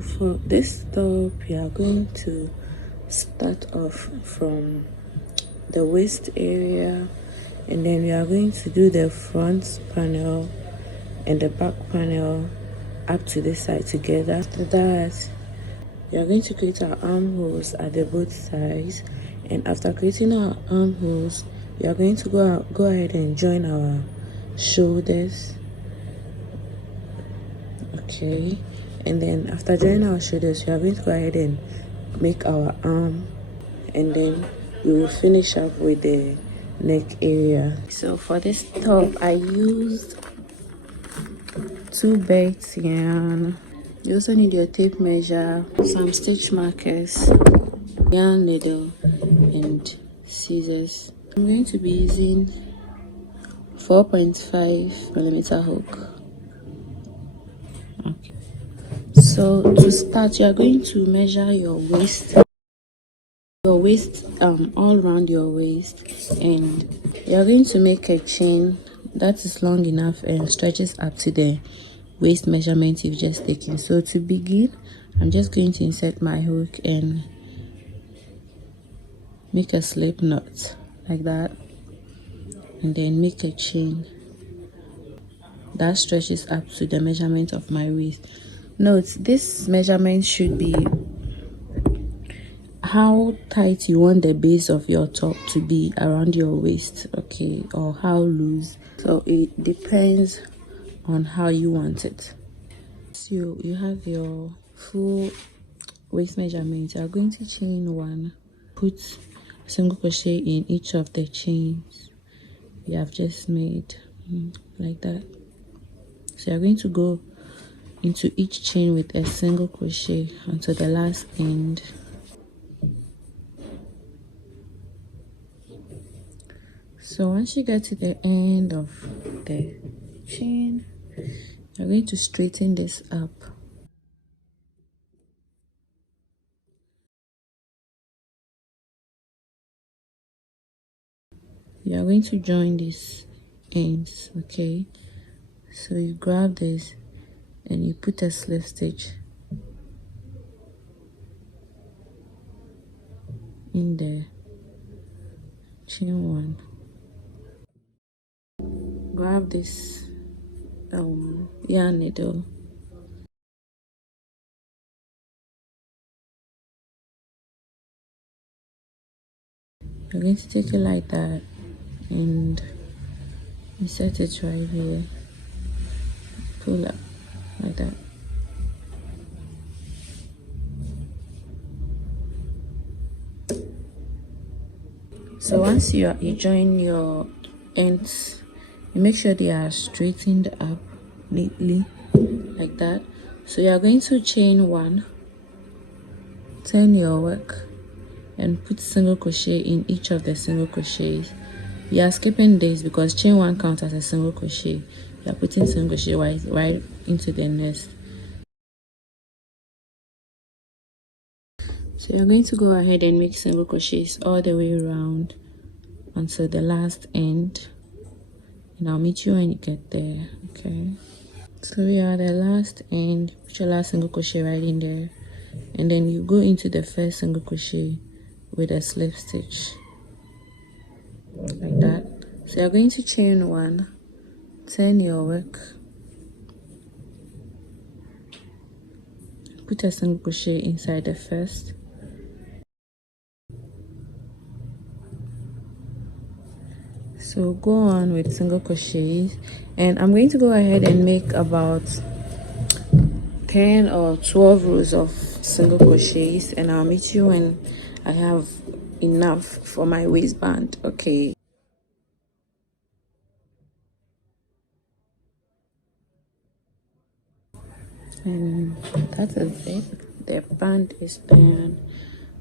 So for this top, we are going to start off from the waist area, and then we are going to do the front panel and the back panel up to this side together. After that, we are going to create our armholes at the both sides, and after creating our armholes, we are going to go ahead and join our shoulders. Okay, and then after joining our shoulders, we are going to go ahead and make our arm, and then we will finish up with the neck area. So for this top, I used 2 beads yarn. You also need your tape measure, some stitch markers, yarn needle, and scissors. I'm going to be using 4.5mm hook. Okay. So to start, you are going to measure your waist all around your waist, and you are going to make a chain that is long enough and stretches up to the waist measurement you've just taken. So to begin, I'm just going to insert my hook and make a slip knot like that, and then make a chain that stretches up to the measurement of my waist. Note, this measurement should be how tight you want the base of your top to be around your waist, okay, or how loose. So it depends on how you want it. So you have your full waist measurement. You are going to chain 1, put single crochet in each of the chains you have just made, like that. So you're going to go into each chain with a single crochet until the last end. So once you get to the end of the chain, you're going to straighten this up. You are going to join these ends, okay? So you grab this and you put a slip stitch in the chain 1. Grab this yarn needle, you're going to take it like that and insert it right here, pull up like that. So once you join your ends, you make sure they are straightened up neatly like that. So you are going to chain 1, turn your work, and put single crochet in each of the single crochets. You are skipping this because chain 1 counts as a single crochet. You are putting single crochet right into the nest. So you're going to go ahead and make single crochets all the way around until the last end, and I'll meet you when you get there. Okay, so we are at the last end. Put your last single crochet right in there, and then you go into the first single crochet with a slip stitch like that. So you're going to chain 1, turn your work, put a single crochet inside the first, so go on with single crochets, and I'm going to go ahead and make about 10 or 12 rows of single crochets, and I'll meet you when I have enough for my waistband. Okay, and that is it. The band is done.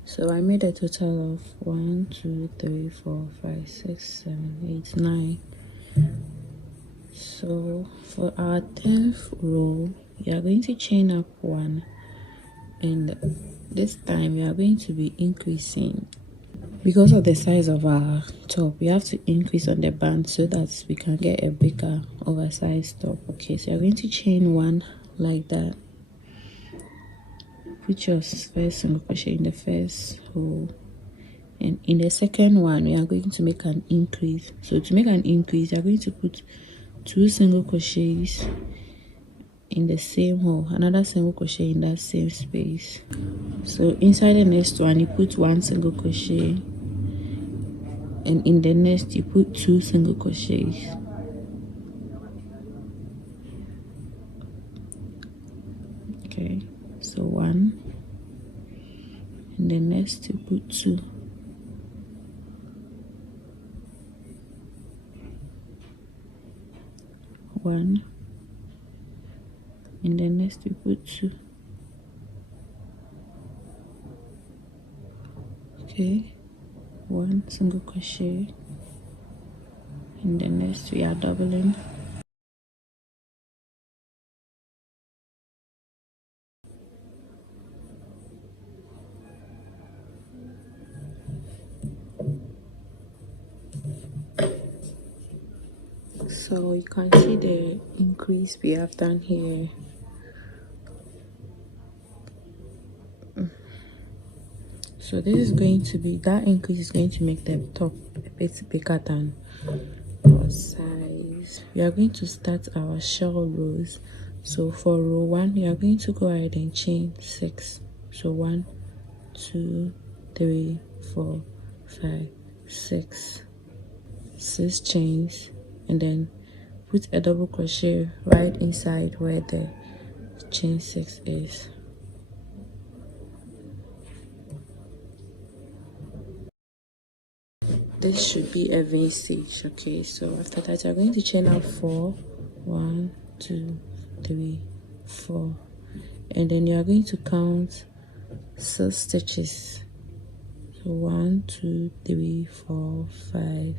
So I made a total of 1 2 3 4 5 6 7 8 9. So for our 10th row, we are going to chain up 1, and this time we are going to be increasing. Because of the size of our top, we have to increase on the band so that we can get a bigger oversized top. Okay, so you're going to chain 1 like that, put your first single crochet in the first hole, and in the second one we are going to make an increase. So to make an increase, you are going to put 2 single crochets in the same hole, another single crochet in that same space. So inside the next one you put 1 single crochet, and in the next you put 2 single crochets. Okay, so 1, and the next you put 2. 1, and the next you put 2. Okay, 1 single crochet, and the next we are doubling. So you can see the increase we have done here. So this is going to be, that increase is going to make the top a bit bigger than our size. We are going to start our shell rows. So for row 1 we are going to go ahead and chain 6. So 1, 2, 3, 4, 5, 6 chains, and then put a double crochet right inside where the chain 6 is. This should be a V stitch. Okay, so after that you're going to chain out 4, 1, 2, 3, 4, and then you're going to count 6 stitches. So 1, 2, 3, 4, 5,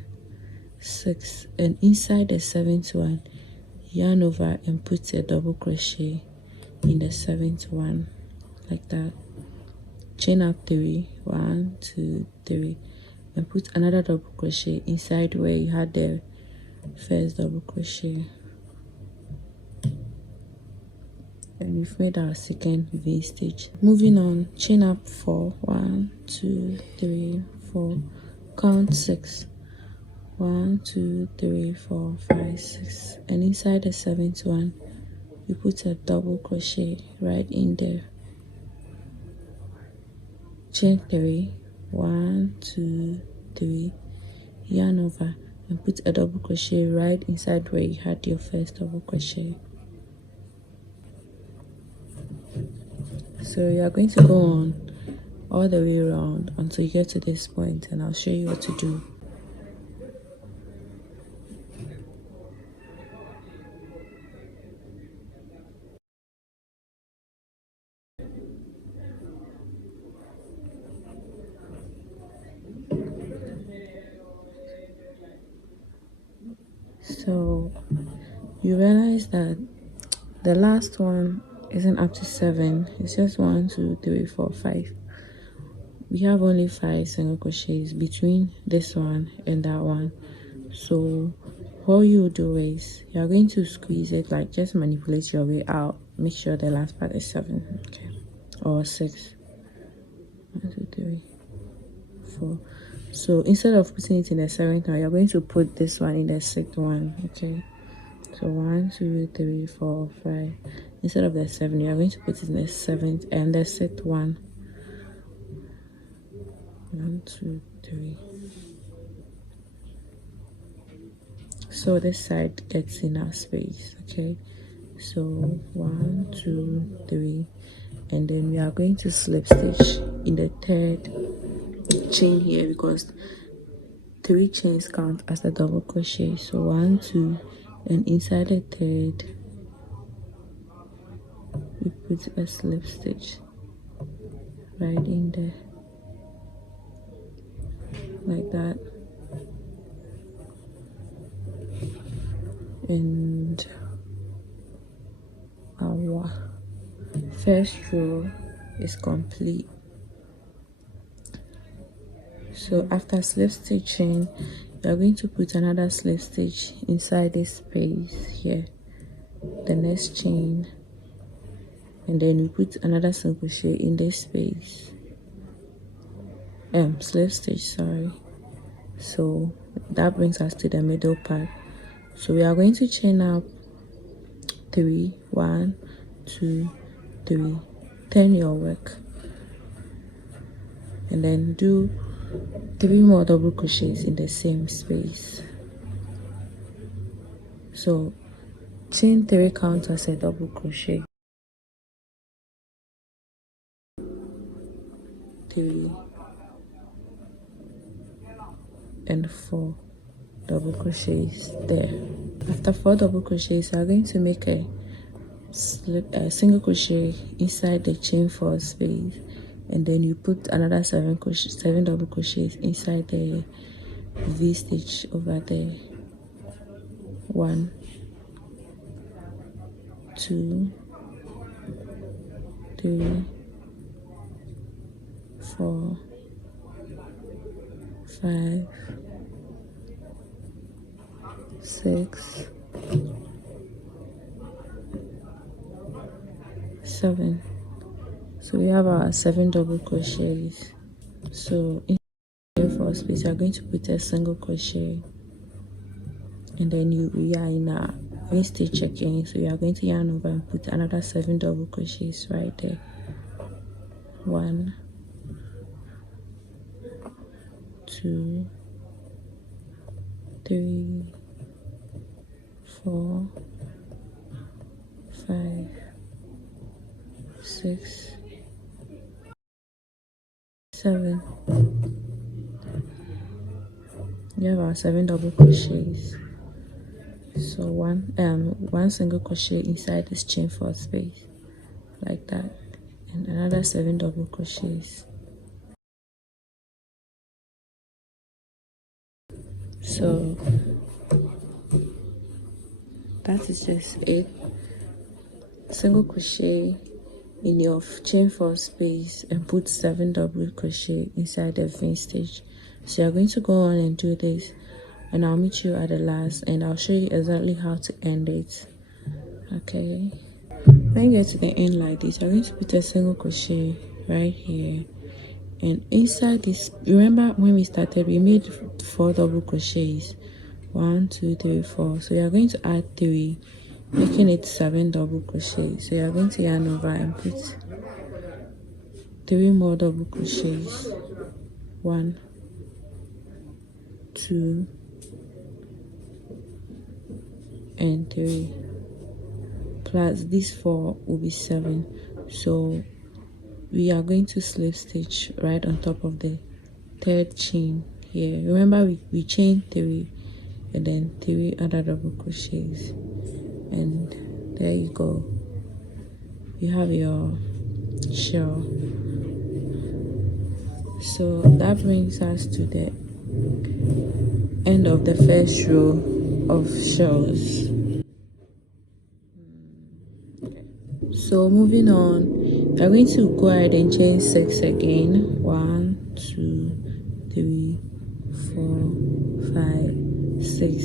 6, and inside the 7th one yarn over and put a double crochet in the 7th one, like that. Chain up 3, 1, 2, 3, and put another double crochet inside where you had the first double crochet, and we've made our second V stitch. Moving on, chain up 4, 1, 2, 3, 4, count 6, 1, 2, 3, 4, 5, 6, and inside the 7th one you put a double crochet right in there. Chain 3, 1, 2, 3, yarn over and put a double crochet right inside where you had your first double crochet. So you are going to go on all the way around until you get to this point, and I'll show you what to do. So you realize that the last one isn't up to 7, it's just 1, 2, 3, 4, 5. We have only 5 single crochets between this one and that one. So what you do is you're going to squeeze it, like just manipulate your way out. Make sure the last part is 7, okay, or 6. 1, 2, 3, 4. So instead of putting it in the 7th one, you're going to put this one in the 6th one, okay. So 1, 2, 3, 4, 5. Instead of the 7, you're going to put it in the 7th and the 6th one. 1, 2, 3. So this side gets enough space, okay. So 1, 2, 3, and then we are going to slip stitch in the 3rd chain here, because 3 chains count as a double crochet. So 1, 2, and inside the 3rd we put a slip stitch right in there, like that. And our first row is complete. So after slip stitching, you're going to put another slip stitch inside this space here, the next chain, and then we put another single crochet in this space, slip stitch, sorry. So that brings us to the middle part. So we are going to chain up 3, 1, 2, 3, turn your work, and then do 3 more double crochets in the same space. So chain 3 count as a double crochet, 3 and 4 double crochets there. After 4 double crochets, you are going to make a single crochet inside the chain 4 space, and then you put another 7 double crochets inside the V stitch over there. 1, 2, 3, 4, 5, 6, 7. So we have our 7 double crochets. So in the first space, you are going to put a single crochet, and then we are in a V stitch again. So you are going to yarn over and put another 7 double crochets right there. 1, 2, 3, 4, 5, 6, 7. You have our 7 double crochets. So one single crochet inside this chain 4 space, like that, and another 7 double crochets. So that is just it. Single crochet in your chain 4 space and put 7 double crochet inside the V stitch. So you're going to go on and do this, and I'll meet you at the last, and I'll show you exactly how to end it. Okay, when you get to the end like this, you're going to put a single crochet right here, and inside this, remember when we started we made 4 double crochets, 1, 2, 3, 4. So you're going to add 3, making it 7 double crochets. So you're going to yarn over and put 3 more double crochets, 1, 2, and 3, plus these 4 will be 7. So we are going to slip stitch right on top of the 3rd chain here. Remember we chain 3 and then 3 other double crochets, and there you go, you have your shell. So that brings us to the end of the first row of shells. So moving on, we're going to go ahead and chain 6 again. 1, 2, 3, 4, 5, 6,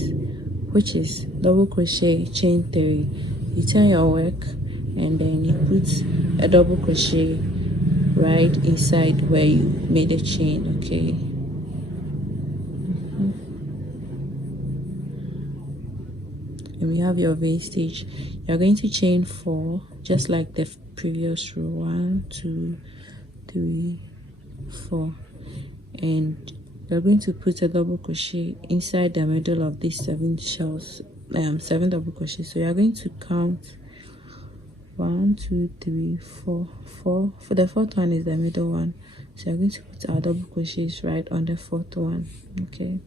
which is double crochet, chain 3. You turn your work, and then you put a double crochet right inside where you made a chain. Okay, and we have your V stitch. You're going to chain 4 just like the previous row. 1, 2, 3, 4, and you're going to put a double crochet inside the middle of these 7 shells, 7 double crochets. So you're going to count 1, 2, 3, 4. For the 4th one is the middle one, so you're going to put our double crochets right on the 4th one. Okay,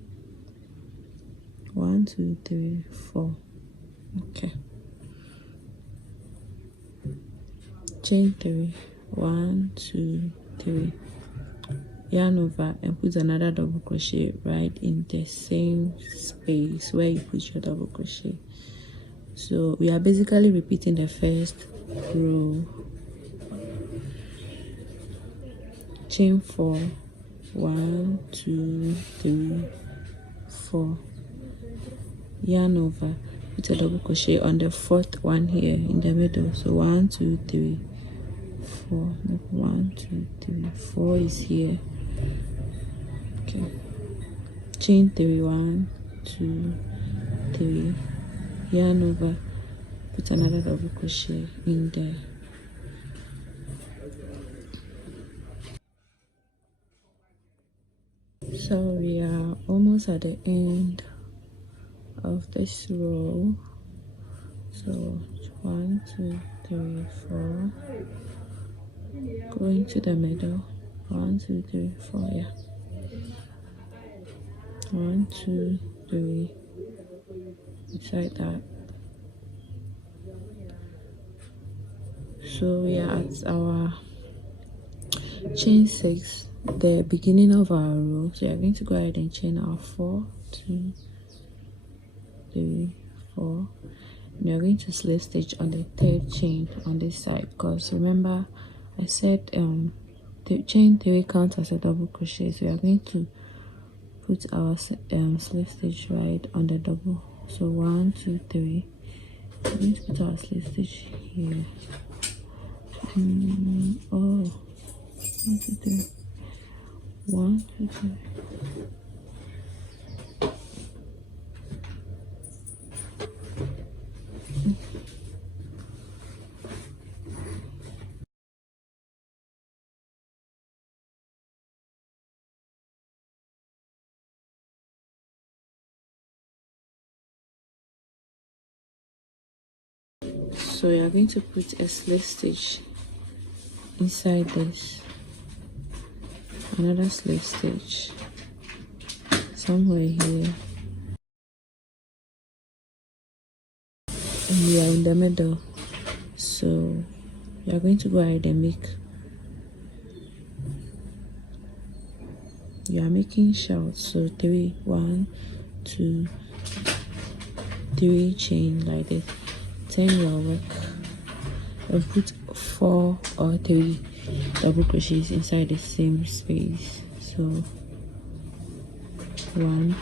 1, 2, 3, 4. Okay, chain 3, 1, 2, 3, yarn over and put another double crochet right in the same space where you put your double crochet. So we are basically repeating the first row. Chain 4, 1, 2, 3, 4, yarn over, put a double crochet on the 4th one here in the middle. So 1, 2, 3, 4. 1 2 3 4 is here. Okay, chain 3, 1 2 3, yarn over, put another double crochet in there. So we are almost at the end of this row. So 1 2 3 4, go into the middle. 1 2 3 4, yeah. 1 2 3, inside that. So we are at our chain 6, the beginning of our row. So we are going to go ahead and chain our 4 2 3 4. We are going to slip stitch on the 3rd chain on this side, because remember I said the chain 3 counts as a double crochet. So we are going to put our slip stitch right on the double. So 1 2 3, we're going to put our slip stitch here. 1 2 3, 1 2 3. So you are going to put a slip stitch inside this, another slip stitch somewhere here, and we are in the middle. So you are going to go ahead and making shells. So 3 1 2 3 chain like this, turn your work and put 4 or 3 double crochets inside the same space. So 1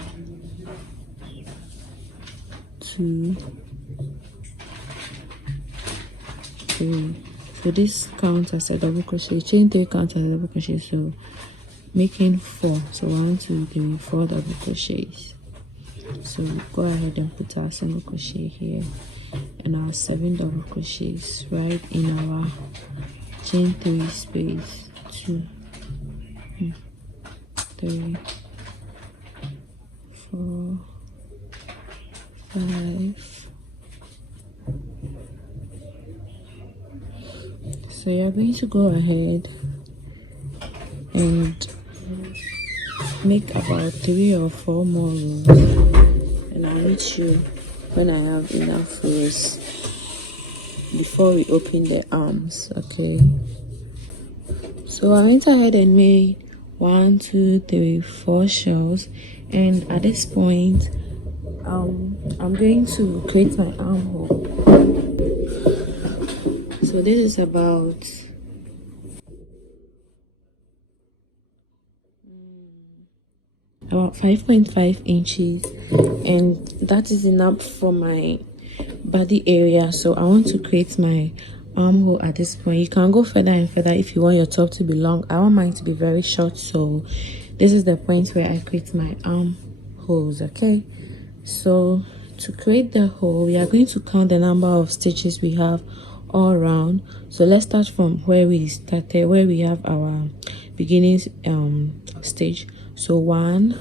2 3. So this counts as a double crochet. Chain 3 counts as a double crochet, so making 4. So 1 2 3 4 double crochets. So go ahead and put our single crochet here and our 7 double crochets right in our chain 3 space. 2 3 4 5. So you're going to go ahead and make about 3 or 4 more rows, and I'll meet you when I have enough rows before we open the arms. Okay, so I went ahead and made 1 2 3 4 shells, and at this point I'm going to create my armhole. So this is about 5.5 inches, and that is enough for my body area. So I want to create my armhole at this point. You can go further and further if you want your top to be long. I want mine to be very short, so this is the point where I create my armholes. Okay, so to create the hole, we are going to count the number of stitches we have all around. So let's start from where we started, where we have our beginning stitch. So 1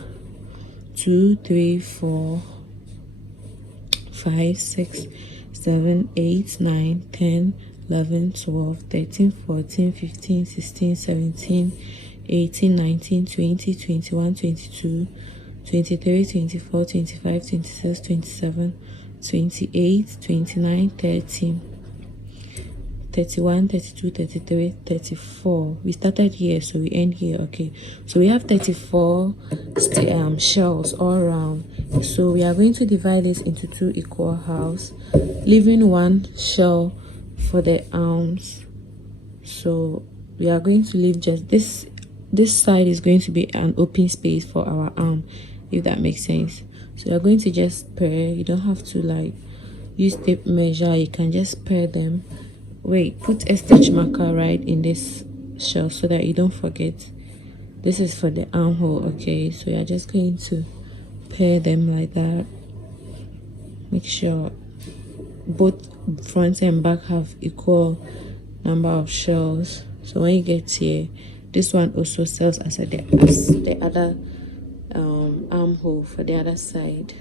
2 3 4 5 6 7 8 9 10 11 12 13 14 15 16 17 18 19 20 21 22 23 24 25 26 27 28 29 30 31 32 33 34. We started here, so we end here. Okay, so we have 34 shells all around. So we are going to divide this into 2 equal halves, leaving 1 shell for the arms. So we are going to leave just this side is going to be an open space for our arm, if that makes sense. So you're going to just pair. You don't have to like use tape measure, you can just pair them wait, put a stitch marker right in this shell so that you don't forget. This is for the armhole. Okay, so you're just going to pair them like that. Make sure both front and back have equal number of shells. So when you get here, this one also serves as the other armhole for the other side.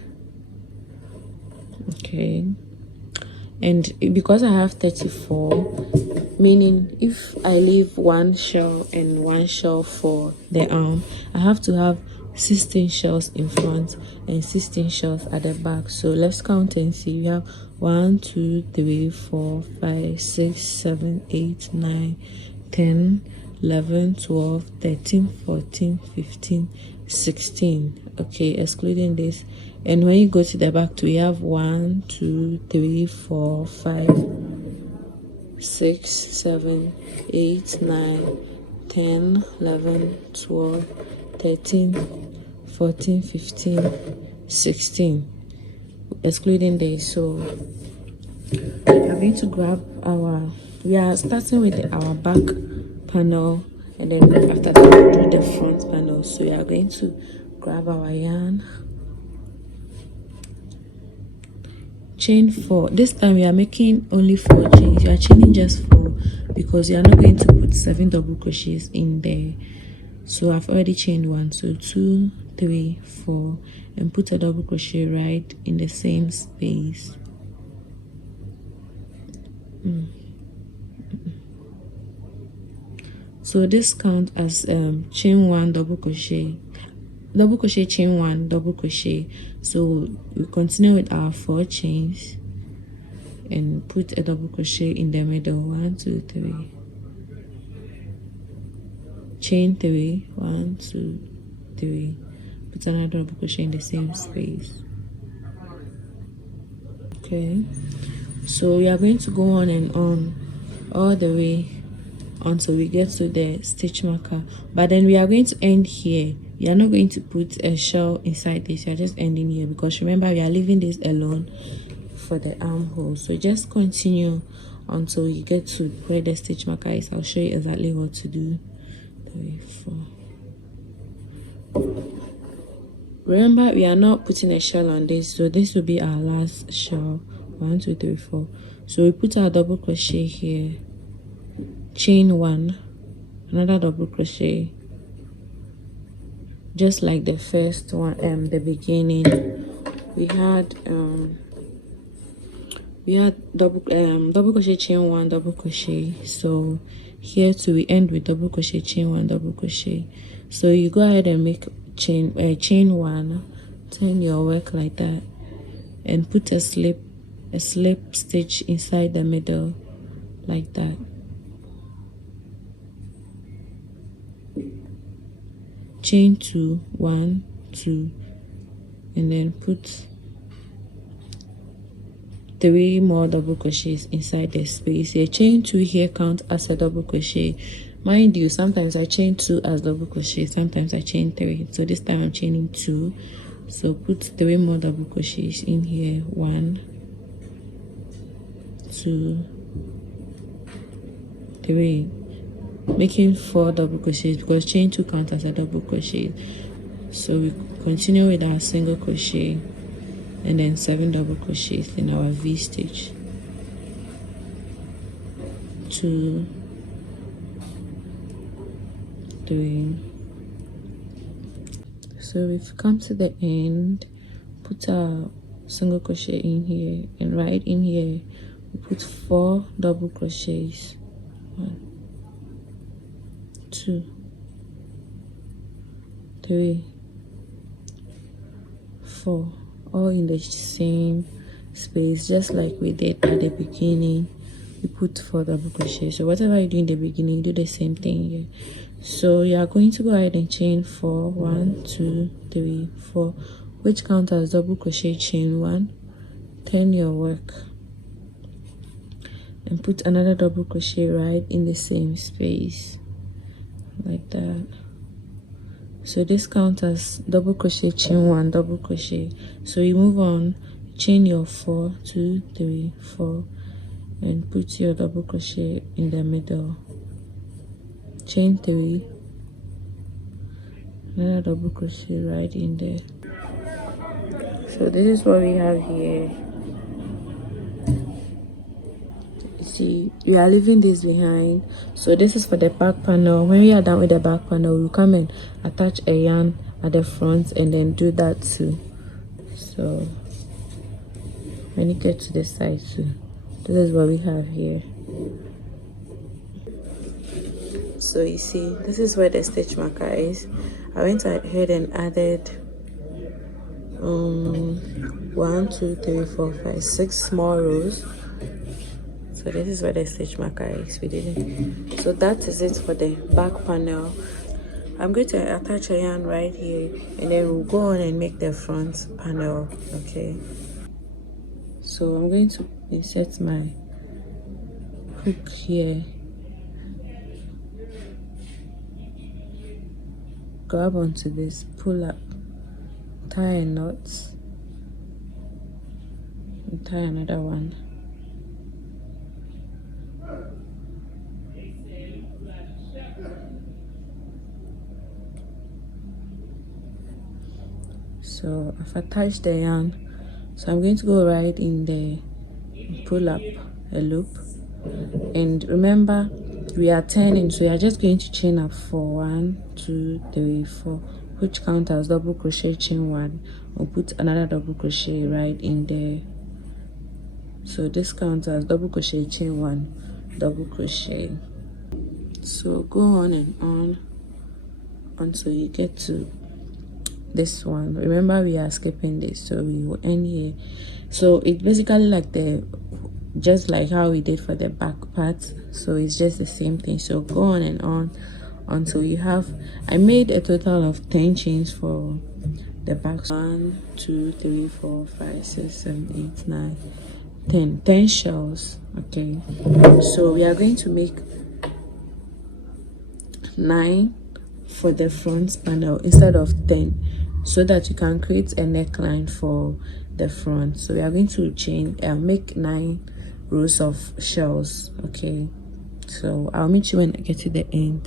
Okay, and because I have 34, meaning if I leave one shell and one shell for the arm, I have to have 16 shells in front and 16 shells at the back. So let's count and see. We have 1 2 3 4 5 6 7 8 9 10 11 12 13 14 15 16. Okay, excluding this. And when you go to the back, we have 1 2 3 4 5 6 7 8 9 10 11 12 13 14 15 16, excluding this. So I'm going to grab our, we are starting with our back panel, and then after that we'll do the front panel. So we are going to grab our yarn, chain 4. This time we are making only 4 chains. You are chaining just 4 because you are not going to put 7 double crochets in there. So I've already chained 1, so 2 3 4, and put a double crochet right in the same space. So this count as chain 1 double crochet, chain 1 double crochet. So we continue with our 4 chains and put a double crochet in the middle. 1 2 3, chain 3, 1 2 3, put another double crochet in the same space. Okay, so we are going to go on and on all the way until we get to the stitch marker, but then we are going to end here. We are not going to put a shell inside this. We are just ending here because remember we are leaving this alone for the armhole. So just continue until you get to where the stitch marker is. I'll show you exactly what to do. 3 4. Remember we are not putting a shell on this, so this will be our last shell. 1 2 3 4. So we put our double crochet here, chain 1, another double crochet, just like the first one, the beginning. We had double crochet, chain 1, double crochet. So here too we end with double crochet, chain 1, double crochet. So you go ahead and make chain 1, turn your work like that, and put a slip stitch inside the middle like that. Chain 2, 1 2, and then put 3 more double crochets inside the space here. Chain 2 here count as a double crochet. Mind you, sometimes I chain 2 as double crochet, sometimes I chain 3. So this time I'm chaining 2. So put 3 more double crochets in here. 1 2 3, making 4 double crochets because chain 2 counts as a double crochet. So we continue with our single crochet and then 7 double crochets in our V stitch. 2 3. So we've come to the end. Put our single crochet in here, and right in here we put 4 double crochets. 1 2 3 4, all in the same space, just like we did at the beginning. We put 4 double crochets. So whatever you do in the beginning, do the same thing here. So you are going to go ahead and chain 4. 1 2 3 4, which count as double crochet, chain 1, turn your work and put another double crochet right in the same space like that. So this counts as double crochet, chain 1, double crochet. So you move on, chain your 4 2 3 4, and put your double crochet in the middle, chain 3, another double crochet right in there. So this is what we have here. You see, we are leaving this behind. So this is for the back panel. When we are done with the back panel, we'll come and attach a yarn at the front and then do that too. So when you get to this side too, this is what we have here. So you see, this is where the stitch marker is. I went ahead and added 1 2 3 4 5 6 small rows. So this is where the stitch marker is. We did it. So that is it for the back panel. I'm going to attach a yarn right here, and then we'll go on and make the front panel. Okay, so I'm going to insert my hook here, grab onto this, pull up, tie a knot, and tie another one. So I've attached the yarn, so I'm going to go right in there, pull up a loop, and remember we are turning, so we are just going to chain up for 1 2 3 4, which count as double crochet, chain 1. We'll put another double crochet right in there, so this counts as double crochet, chain 1, double crochet. So go on and on until you get to this one. Remember we are skipping this, so we will end here. So it's basically like just like how we did for the back part, so it's just the same thing. So go on and on until you have, I made a total of 10 chains for the back. 1 2 3 4 5 6 7 8 9 10 shells. Okay, so we are going to make 9 for the front panel instead of 10, so that you can create a neckline for the front. So we are going to make 9 rows of shells. Okay, so I'll meet you when I get to the end.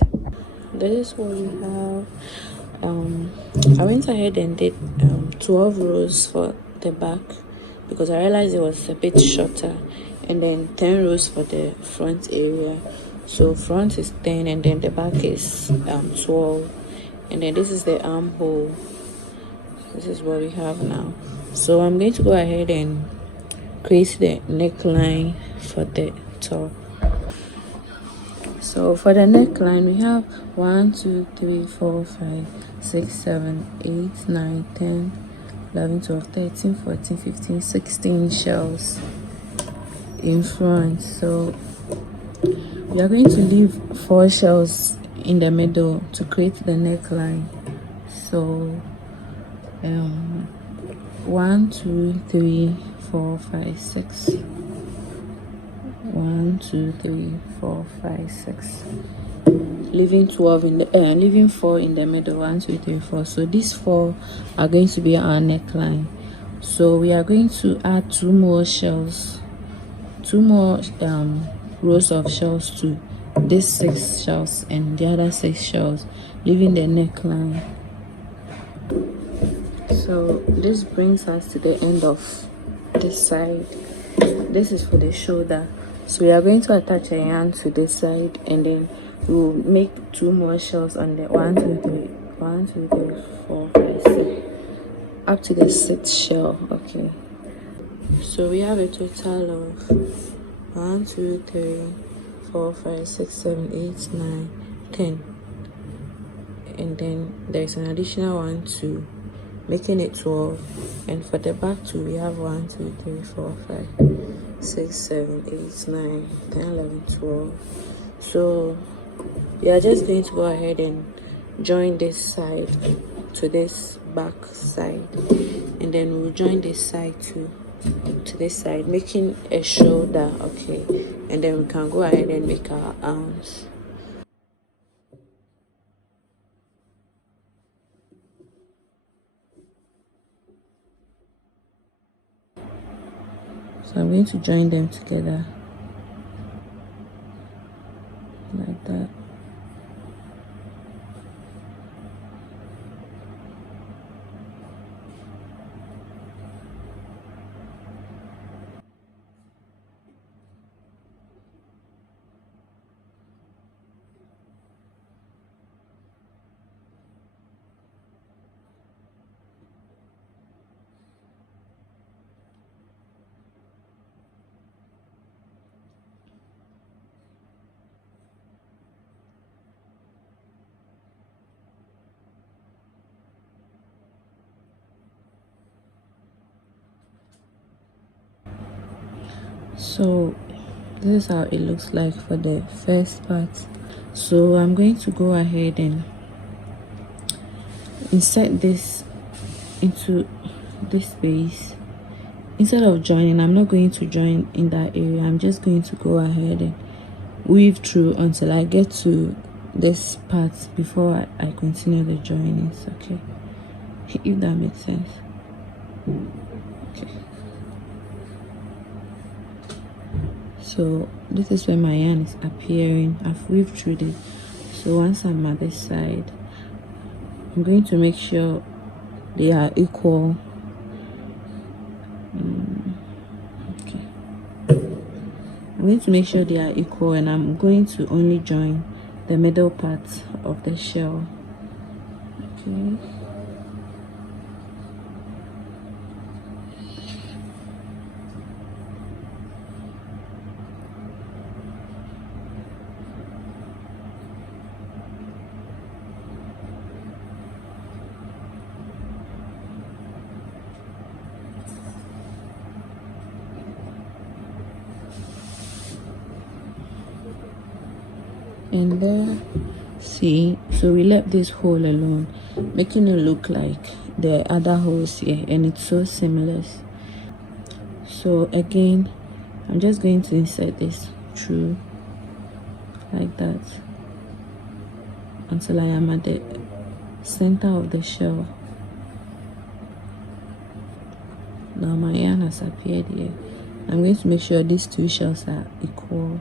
This is what we have. I went ahead and did 12 rows for the back because I realized it was a bit shorter, and then 10 rows for the front area. So front is 10 and then the back is 12, and then this is the armhole. This is what we have now. So I'm going to go ahead and create the neckline for the top. So for the neckline we have 1 2 3 4 5 6 7 8 9 10 11 12 13 14 15 16 shells in front. So we are going to leave 4 shells in the middle to create the neckline. So 1 2 3 4 5 6 1 2 3 4 5 6, leaving 12 in the leaving 4 in the middle. 1 2 3 4. So these 4 are going to be our neckline. So we are going to add 2 more shells, 2 more rows of shells to this 6 shells and the other 6 shells, leaving the neckline. So this brings us to the end of this side. This is for the shoulder. So we are going to attach a yarn to this side, and then we'll make 2 more shells on the 1 2 3 1 2 3 4 5 6 up to the 6th shell. Okay, so we have a total of 1 2 3 4 5 6 7 8 9 10, and then there's an additional 1 2, making it 12. And for the back too, we have 1 2 3 4 5 6 7 8 9 10 11 12. So we are just going to go ahead and join this side to this back side, and then we'll join this side to this side, making a shoulder. Okay, and then we can go ahead and make our arms. So I'm going to join them together. So this is how it looks like for the first part. So I'm going to go ahead and insert this into this space. Instead of joining, I'm not going to join in that area. I'm just going to go ahead and weave through until I get to this part before I continue the joinings. Okay, if that makes sense. Okay, so this is where my yarn is appearing. I've weaved through this. So once I'm at this side, I'm going to make sure they are equal. Okay, I'm going to make sure they are equal, and I'm going to only join the middle part of the shell. Okay, and there, see, so we left this hole alone, making it look like the other holes here, and it's so seamless. So again, I'm just going to insert this through like that until I am at the center of the shell. Now my yarn has appeared here. I'm going to make sure these two shells are equal.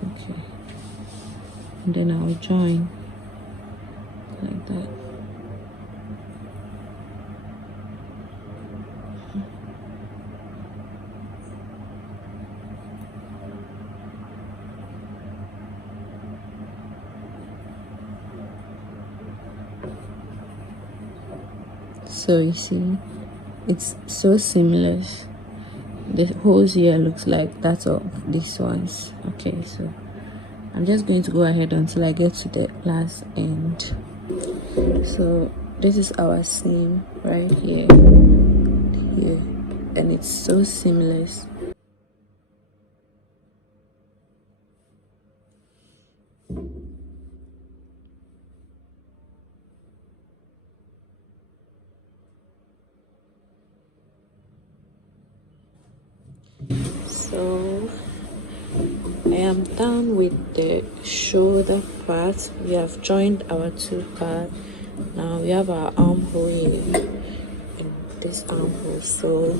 Okay, and then I'll join like that. So you see, it's so seamless. The holes here looks like that of these ones. Okay, so I'm just going to go ahead until I get to the last end. So this is our seam right here, and it's so seamless. So I am done with the shoulder part. We have joined our two parts. Now we have our armhole here and this armhole. So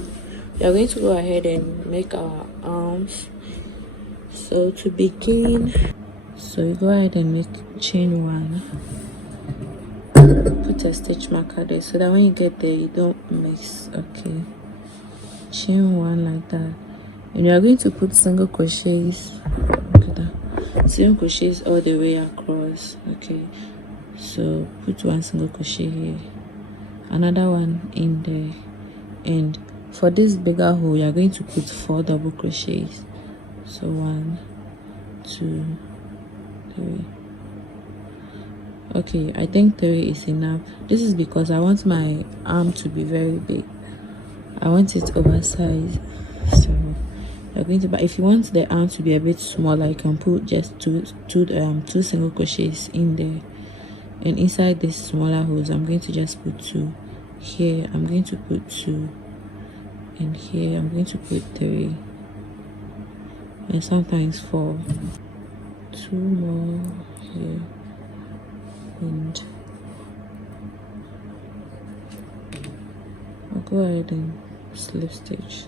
we are going to go ahead and make our arms. So to begin, so you go ahead and make chain one. Put a stitch marker there so that when you get there you don't mix. Okay, chain one like that, and you are going to put single crochets. Look at that, single crochets all the way across. Okay, so put one single crochet here, another one in there, and for this bigger hole you are going to put 4 double crochets. So 1, 2, 3. Okay, I think 3 is enough. This is because I want my arm to be very big. I want it oversized. So you're going to, but if you want the arm to be a bit smaller, you can put just two single crochets in there, and inside this smaller holes I'm going to just put 2. Here I'm going to put 2, and here I'm going to put 3, and sometimes 4. 2 more here, and I'll go ahead and slip stitch.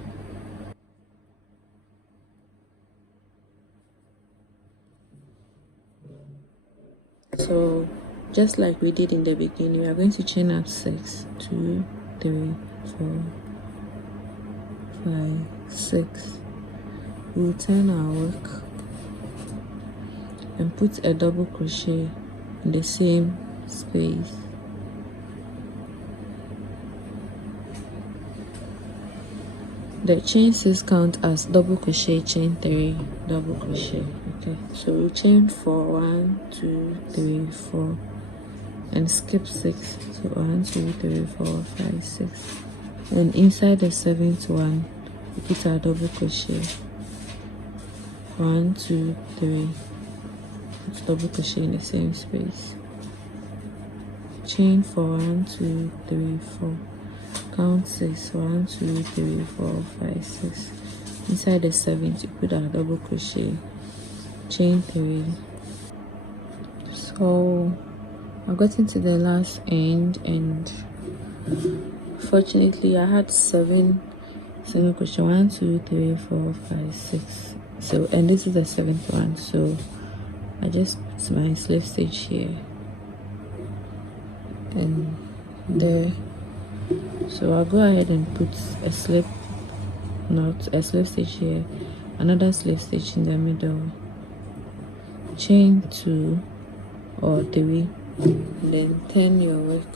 So just like we did in the beginning, we are going to chain up 6, 2, 3, 4, 5, 6. We'll turn our work and put a double crochet in the same space. The chain 6 count as double crochet, chain 3, double crochet. Okay, so we chain 4, 1, 2, 3, 4, and skip 6. So 1, 2, 3, 4, 5, 6, and inside the 7th one you put a double crochet, 1 2 3, put double crochet in the same space, chain for 1 2 3 4, count 6, 1 2 3 4 5 6. Inside the 7th, you put a double crochet, chain 3. So I got into the last end, and fortunately I had 7 single crochet, 1 2 3 4 5 6. So, and this is the 7th one, so I just put my slip stitch here and there. So I'll go ahead and put a slip knot, a slip stitch here, another slip stitch in the middle, chain 2 or 3, and then turn your work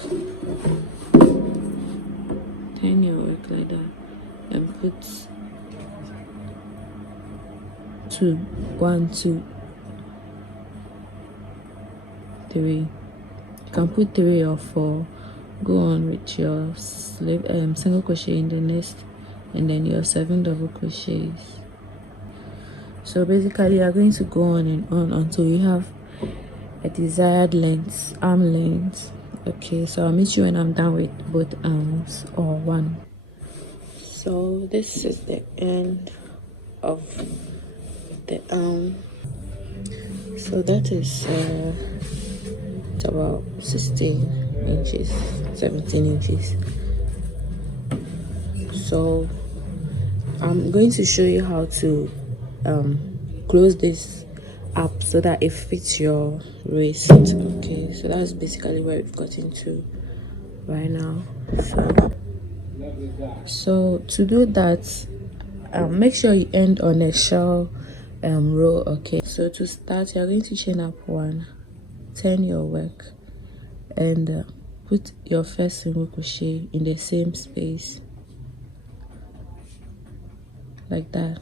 like that, and put 2 1 2 3. You can put 3 or 4. Go on with your slip single crochet in the next, and then your 7 double crochets. So basically you are going to go on and on until you have a desired length, arm length. Okay, so I'll meet you when I'm done with both arms, or one. So this is the end of the arm. So that is it's about 16 inches, 17 inches. So I'm going to show you how to close this up so that it fits your wrist. Okay, so that's basically where we've got into right now. So to do that, make sure you end on a shell row. Okay, so to start, you're going to chain up 1, turn your work, and put your first single crochet in the same space like that.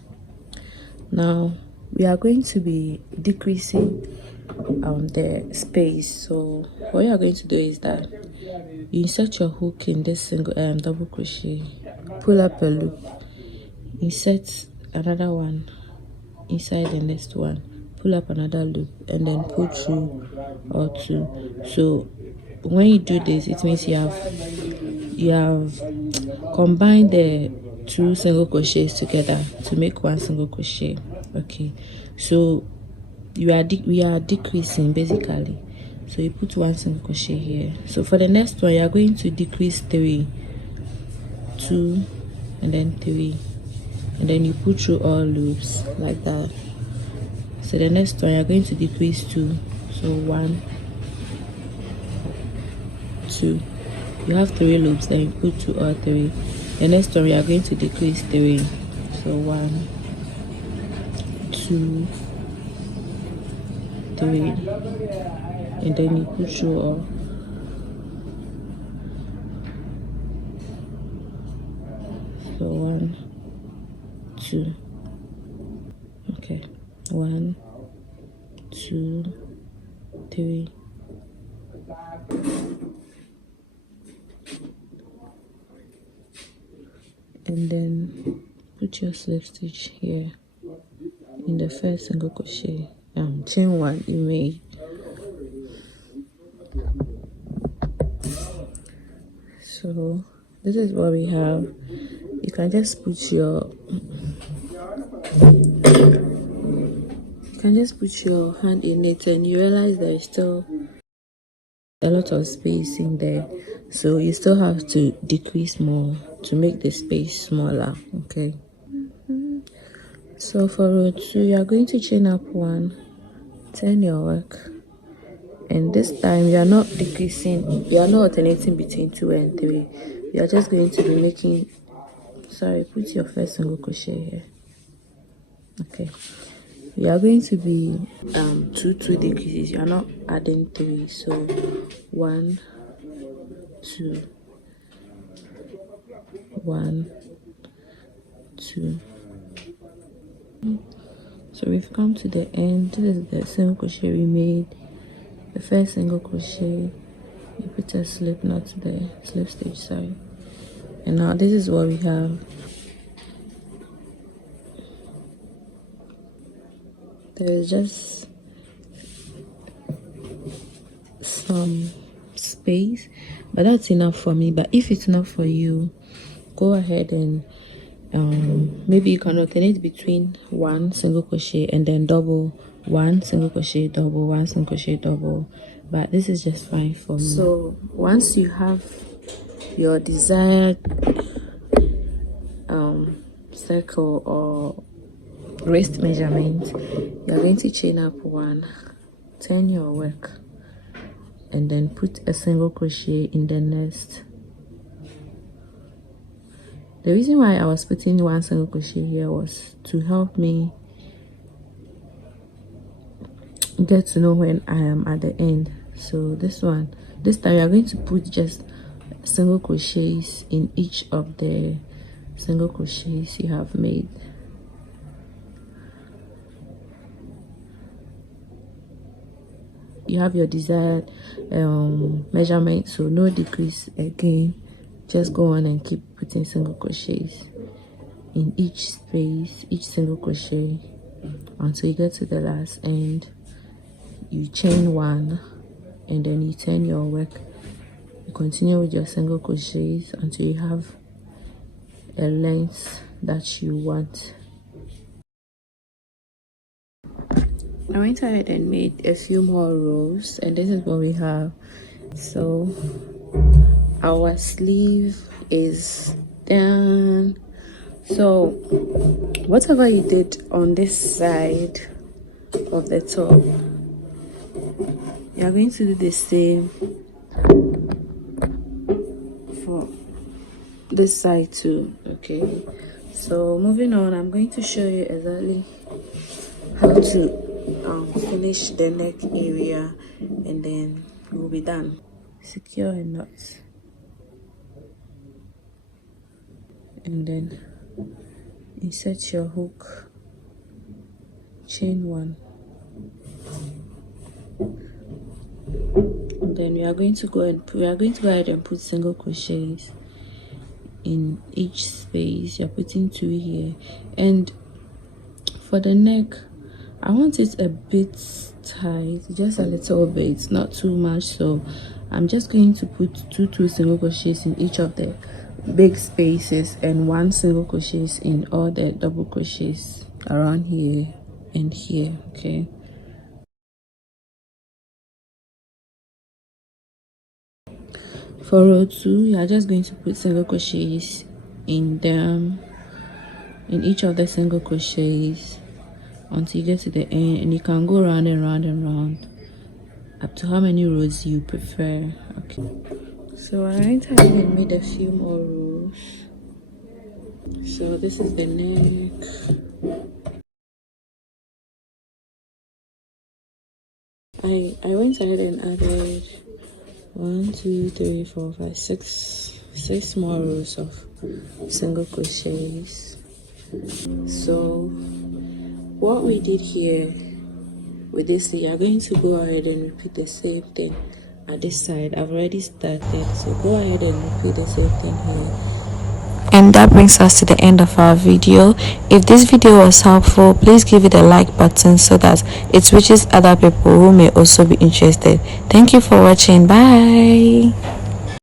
Now we are going to be decreasing the space. So what you are going to do is that you insert your hook in this single double crochet, pull up a loop, insert another one inside the next one, pull up another loop, and then pull 2 or 2. So when you do this, it means you have combined the 2 single crochets together to make 1 single crochet. Okay, so we are decreasing basically. So you put 1 single crochet here. So for the next one, you are going to decrease 3, 2, and then 3, and then you put through all loops like that. So the next one, you are going to decrease 2. So 1, 2. You have 3 loops, then you put 2 or 3. The next one, we are going to decrease 3. So 1, 2, 3, and then you put through all. So 1, 2. Okay, 1, 2, 3. And then put your slip stitch here in the first single crochet, chain 1 you made. So this is what we have. You can just put your hand in it, and you realize there is still a lot of space in there, so you still have to decrease more to make the space smaller. Okay, so for row 2, you are going to chain up 1, turn your work, and this time you are not decreasing, you are not alternating between 2 and 3. You are just going to be making, put your first single crochet here. Okay, we are going to be 2 decreases. You are not adding 3. So 1 2 1 2. So we've come to the end. This is the single crochet we made. The first single crochet, you put a slip knot there, slip stitch, and now this is what we have. there's just some space, but that's enough for me. But if it's not for you, go ahead and maybe you can alternate between one single crochet and then double, one single crochet, double, one single crochet, double. But this is just fine for me. So once you have your desired circle or waist measurement, you're going to chain up one, turn your work, and then put a single crochet in the next. The reason why I was putting one single crochet here was to help me get to know when I am at the end. So this time we are going to put just single crochets in each of the single crochets you have made. You have your desired measurement, so no decrease again. Just go on and keep putting single crochets in each space, each single crochet, until you get to the last end. You chain one and then you turn your work. You continue with your single crochets until you have a length that you want. I went ahead and made a few more rows, and this is what we have. So our sleeve is done. So whatever you did on this side of the top, you are going to do the same for this side too. Okay, so moving on, I'm going to show you exactly how to finish the neck area, and then we'll be done. Secure a knot, and then insert your hook, chain one, and then we are going to go ahead and put single crochets in each space. You're putting 2 here, and for the neck I want it a bit tight, just a little bit, not too much. So I'm just going to put two single crochets in each of the big spaces and 1 single crochets in all the double crochets around here and here. Okay, for row 2, you are just going to put single crochets in them, in each of the single crochets, until you get to the end, and you can go round and round and round up to how many rows you prefer. Okay, so I went ahead and made a few more rows. So this is the neck. I went ahead and added 1 2 3 4 5 6 more rows of single crochets. So what we did here with this, you are going to go ahead and repeat the same thing at this side. I've already started, so go ahead and repeat the same thing here. And that brings us to the end of our video. If this video was helpful, please give it a like button so that it reaches other people who may also be interested. Thank you for watching. Bye.